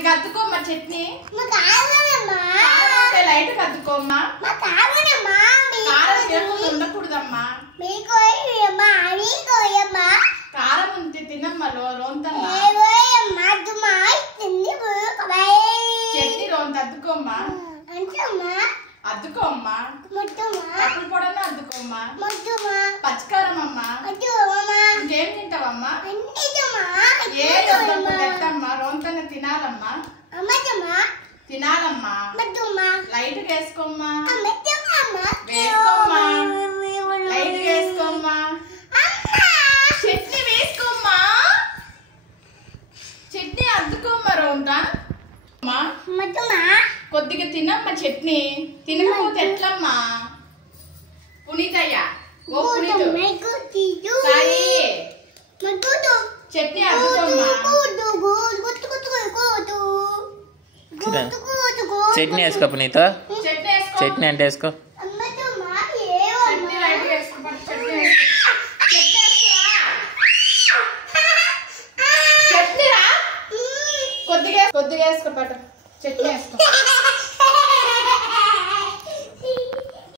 కొద్దిగా అద్దుకోమ్మా చట్నీ. లైట్ అద్దుకోమ్మా. కారం ఎక్కువ ఉండకూడదమ్మా. కారం ఉంటే తినమ్మా రోంతమ్మా. చట్నీ రోంత అద్దుకోమ్మా. అద్దుకోమ్మా. అప్పుడు పొడన్నా అద్దుకోమ్మా. పచ్చికారం అమ్మా. ఇంకేం తింటావమ్మా? ఏది వద్దమ్మా పెట్టమ్మా. రోంతన్న తినాలమ్మా. తినాలమ్మా. లైట్ వేసుకోమ్మా. వేసుకోమ్మా. లైట్ వేసుకోమ్మా. చట్నీ వేసుకోమ్మా. చట్నీ అద్దుకోమ్మా రోంత. కొద్దిగా తినమ్మా చట్నీ. తినకపోతే ఎట్లమ్మా? పునీతయ్య ఓ పునీతు సాయి చట్నీ అద్దుకోమ్మా. చట్నీ వేసుకో పునీత. చట్నీ అంటే వేసుకో. కొద్దిగా వేసుకో పట్టు. చట్నీ వేసుకో.